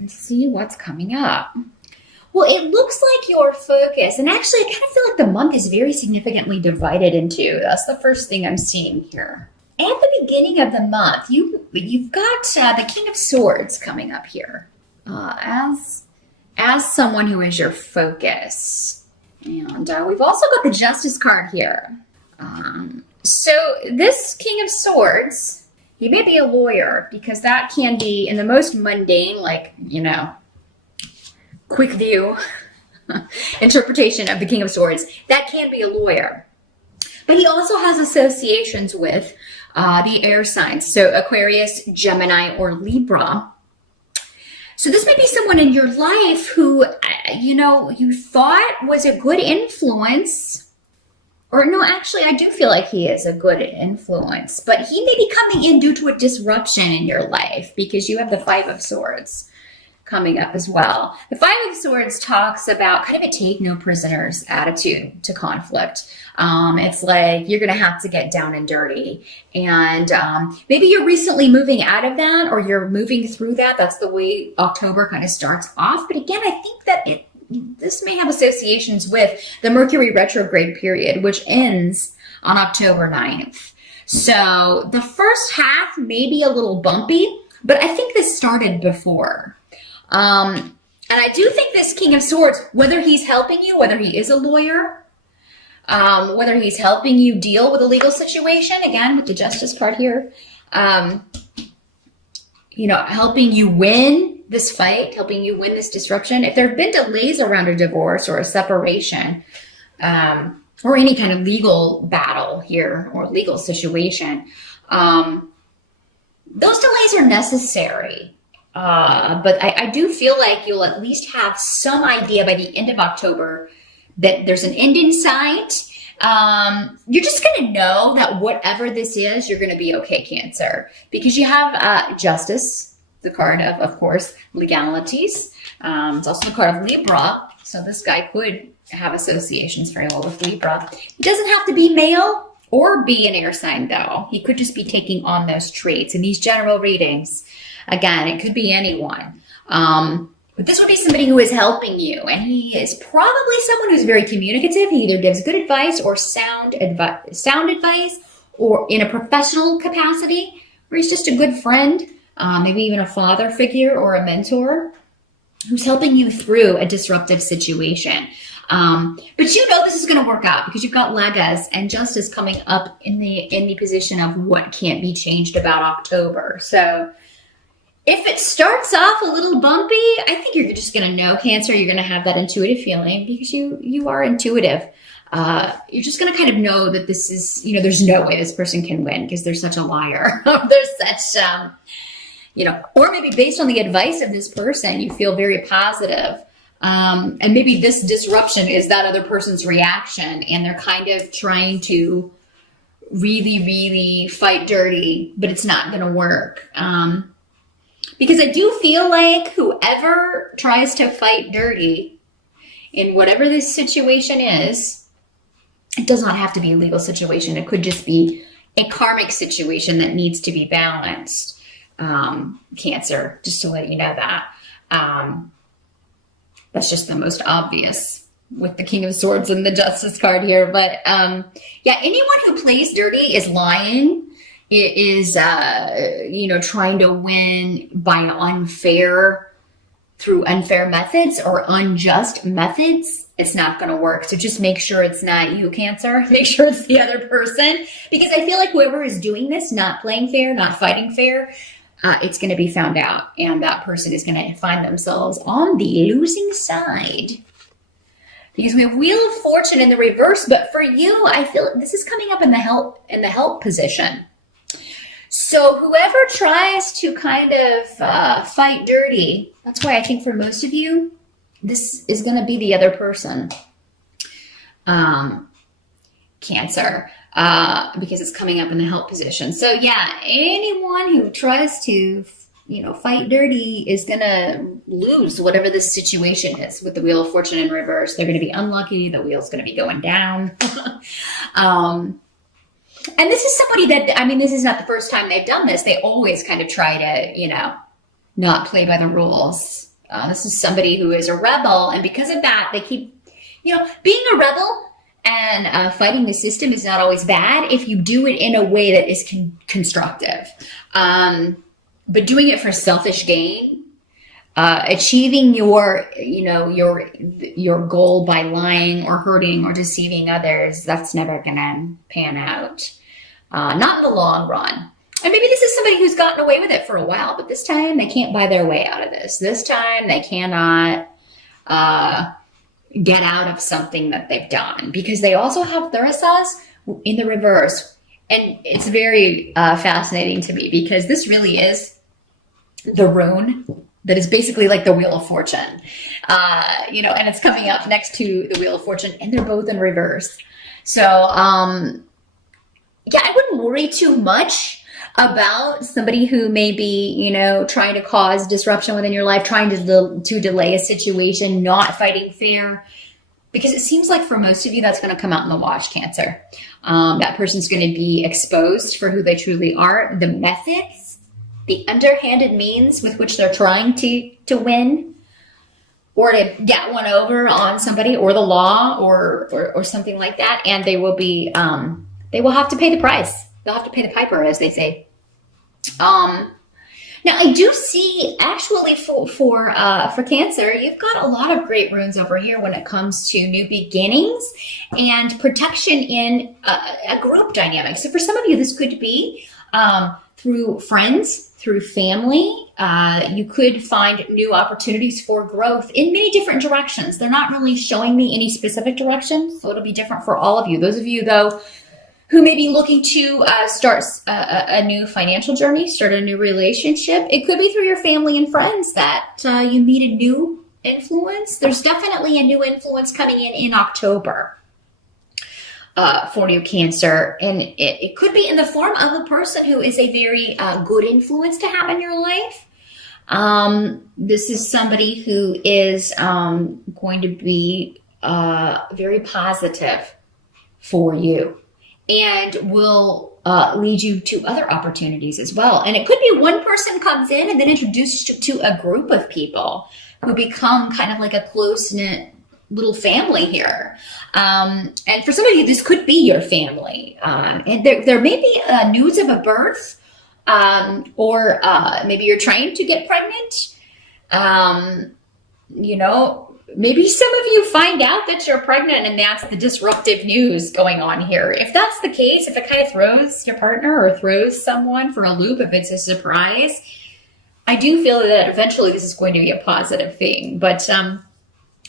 and see what's coming up. Well, it looks like your focus, and actually I kind of feel like the month is very significantly divided in two. That's the first thing I'm seeing here. At the beginning of the month, you've got the King of Swords coming up here as someone who is your focus. And we've also got the Justice card here. So this King of Swords, he may be a lawyer, because that can be in the most mundane, like, quick view interpretation of the King of Swords. That can be a lawyer. But he also has associations with the air signs. So Aquarius, Gemini, or Libra. So this may be someone in your life who, you thought was a good influence. Or no, actually, I do feel like he is a good influence. But he may be coming in due to a disruption in your life, because you have the Five of Swords coming up as well. The Five of Swords talks about kind of a take no prisoners attitude to conflict. It's like you're going to have to get down and dirty. And maybe you're recently moving out of that, or you're moving through that. That's the way October kind of starts off. But again, I think that this may have associations with the Mercury retrograde period, which ends on October 9th. So the first half may be a little bumpy, but I think this started before. And I do think this King of Swords, whether he's helping you, whether he is a lawyer, whether he's helping you deal with a legal situation, again, with the Justice card here, helping you win this fight, helping you win this disruption. If there have been delays around a divorce or a separation, or any kind of legal battle here or legal situation, those delays are necessary. But I do feel like you'll at least have some idea by the end of October that there's an end in sight. You're just going to know that whatever this is, you're going to be okay, Cancer, because you have Justice, the card of course, legalities. It's also the card of Libra. So this guy could have associations very well with Libra. He doesn't have to be male or be an air sign, though. He could just be taking on those traits in these general readings. Again, it could be anyone. But this would be somebody who is helping you. And he is probably someone who's very communicative. He either gives good advice or sound advice, or in a professional capacity, or he's just a good friend, maybe even a father figure or a mentor who's helping you through a disruptive situation. But this is going to work out, because you've got Legas and Justice coming up in the position of what can't be changed about October. So if it starts off a little bumpy, I think you're just going to know, Cancer. You're going to have that intuitive feeling, because you are intuitive. You're just going to kind of know that this is, there's no way this person can win, because they're such a liar. They're such, or maybe based on the advice of this person, you feel very positive. And maybe this disruption is that other person's reaction, and they're kind of trying to really, really fight dirty, but it's not going to work. Because I do feel like whoever tries to fight dirty in whatever this situation is, it does not have to be a legal situation. It could just be a karmic situation that needs to be balanced. Cancer, just to let you know that. That's just the most obvious with the King of Swords and the Justice card here. But anyone who plays dirty is lying. It is, trying to win through unfair methods or unjust methods. It's not going to work. So just make sure it's not you, Cancer. Make sure it's the other person. Because I feel like whoever is doing this, not playing fair, not fighting fair, it's going to be found out. And that person is going to find themselves on the losing side. Because we have Wheel of Fortune in the reverse. But for you, I feel this is coming up in the help position. So whoever tries to kind of fight dirty, that's why I think for most of you, this is going to be the other person, Cancer, because it's coming up in the help position. So anyone who tries to, fight dirty is going to lose whatever the situation is with the Wheel of Fortune in reverse. They're going to be unlucky. The wheel's going to be going down. And this is somebody that, this is not the first time they've done this. They always kind of try to, not play by the rules. This is somebody who is a rebel, and because of that, they keep, being a rebel and fighting the system is not always bad if you do it in a way that is constructive. But doing it for selfish gain, achieving your goal by lying or hurting or deceiving others, that's never gonna pan out. Not in the long run. And maybe this is somebody who's gotten away with it for a while, but this time they can't buy their way out of this. This time they cannot get out of something that they've done, because they also have Thurisaz in the reverse. And it's very fascinating to me, because this really is the rune that is basically like the Wheel of Fortune, and it's coming up next to the Wheel of Fortune, and they're both in reverse. So, I wouldn't worry too much about somebody who may be, trying to cause disruption within your life, trying to delay a situation, not fighting fair, because it seems like for most of you, that's going to come out in the wash, Cancer. That person's going to be exposed for who they truly are, the methods, the underhanded means with which they're trying to win or to get one over on somebody, or the law, or something like that. And they will be, they will have to pay the price. They'll have to pay the piper, as they say. Now I do see actually for Cancer, you've got a lot of great runes over here when it comes to new beginnings and protection in a group dynamic. So for some of you, this could be through friends, through family. You could find new opportunities for growth in many different directions. They're not really showing me any specific direction, so it'll be different for all of you. Those of you, though, who may be looking to start a new financial journey, start a new relationship. It could be through your family and friends that you meet a new influence. There's definitely a new influence coming in October for you, Cancer. And it could be in the form of a person who is a very good influence to have in your life. This is somebody who is going to be very positive for you, and will lead you to other opportunities as well. And it could be one person comes in and then introduces you to a group of people who become kind of like a close-knit little family here. And for some of you, this could be your family. And there may be news of a birth, or maybe you're trying to get pregnant. Maybe some of you find out that you're pregnant, and that's the disruptive news going on here. If that's the case, if it kind of throws your partner or throws someone for a loop, if it's a surprise, I do feel that eventually this is going to be a positive thing. But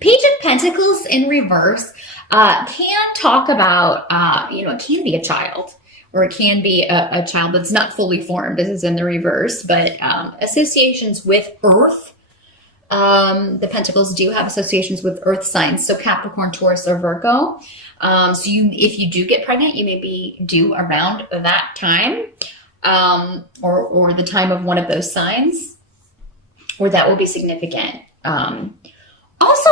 Page of Pentacles in reverse can talk about, it can be a child, or it can be a child that's not fully formed. This is in the reverse, but associations with Earth. The Pentacles do have associations with Earth signs, so Capricorn, Taurus, or Virgo. If you do get pregnant, you may be due around that time, or the time of one of those signs, or that will be significant. Also,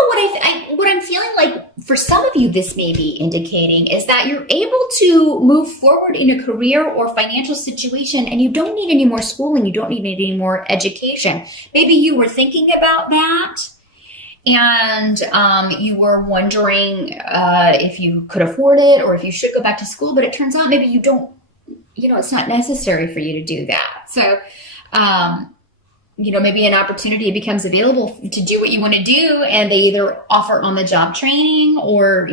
what I'm feeling like for some of you, this may be indicating is that you're able to move forward in a career or financial situation, and you don't need any more schooling. You don't need any more education. Maybe you were thinking about that, and you were wondering if you could afford it or if you should go back to school, but it turns out maybe you don't, it's not necessary for you to do that. So, maybe an opportunity becomes available to do what you want to do, and they either offer on-the-job training, or,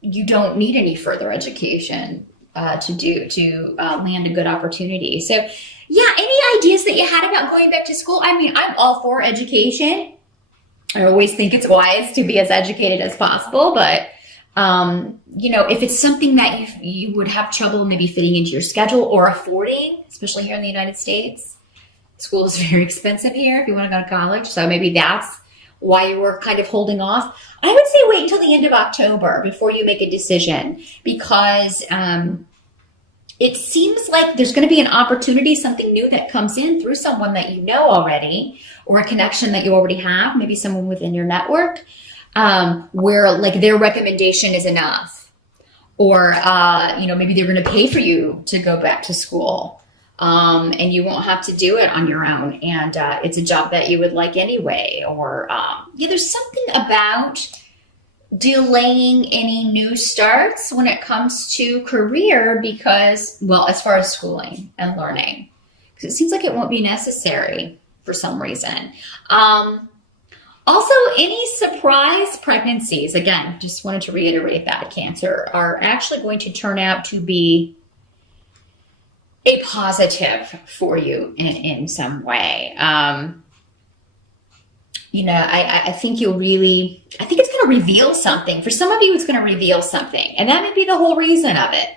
you don't need any further education to land a good opportunity. So, any ideas that you had about going back to school? I mean, I'm all for education. I always think it's wise to be as educated as possible, but if it's something that you would have trouble maybe fitting into your schedule or affording, especially here in the United States. School is very expensive here if you want to go to college. So maybe that's why you were kind of holding off. I would say wait until the end of October before you make a decision, because it seems like there's going to be an opportunity, something new that comes in through someone that you know already, or a connection that you already have, maybe someone within your network, where like their recommendation is enough, or maybe they're going to pay for you to go back to school. and you won't have to do it on your own. And it's a job that you would like anyway. Or yeah, there's something about delaying any new starts when it comes to career because, well, as far as schooling and learning, because it seems like it won't be necessary for some reason. Also, any surprise pregnancies, again, just wanted to reiterate that, Cancer, are actually going to turn out to be a positive for you in some way. You know, I think you'll really, I think it's going to reveal something. For some of you, it's going to reveal something. And that may be the whole reason of it.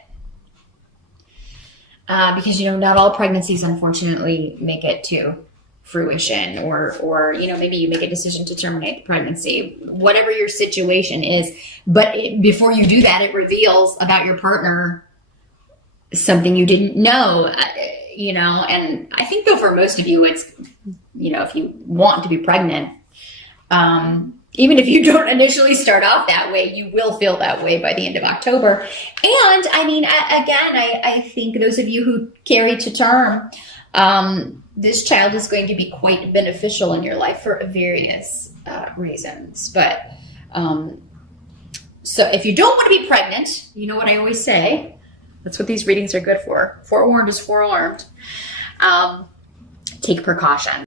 Because, you know, not all pregnancies, unfortunately, make it to fruition, or you know, maybe you make a decision to terminate the pregnancy, whatever your situation is. But before you do that, it reveals about your partner something you didn't know, you know. And I think though for most of you, it's, you know, if you want to be pregnant, even if you don't initially start off that way, you will feel that way by the end of October. And I mean, again, I think those of you who carry to term, this child is going to be quite beneficial in your life for various reasons. But so if you don't want to be pregnant, you know what I always say, that's what these readings are good for. Forewarned is forearmed. Take precaution.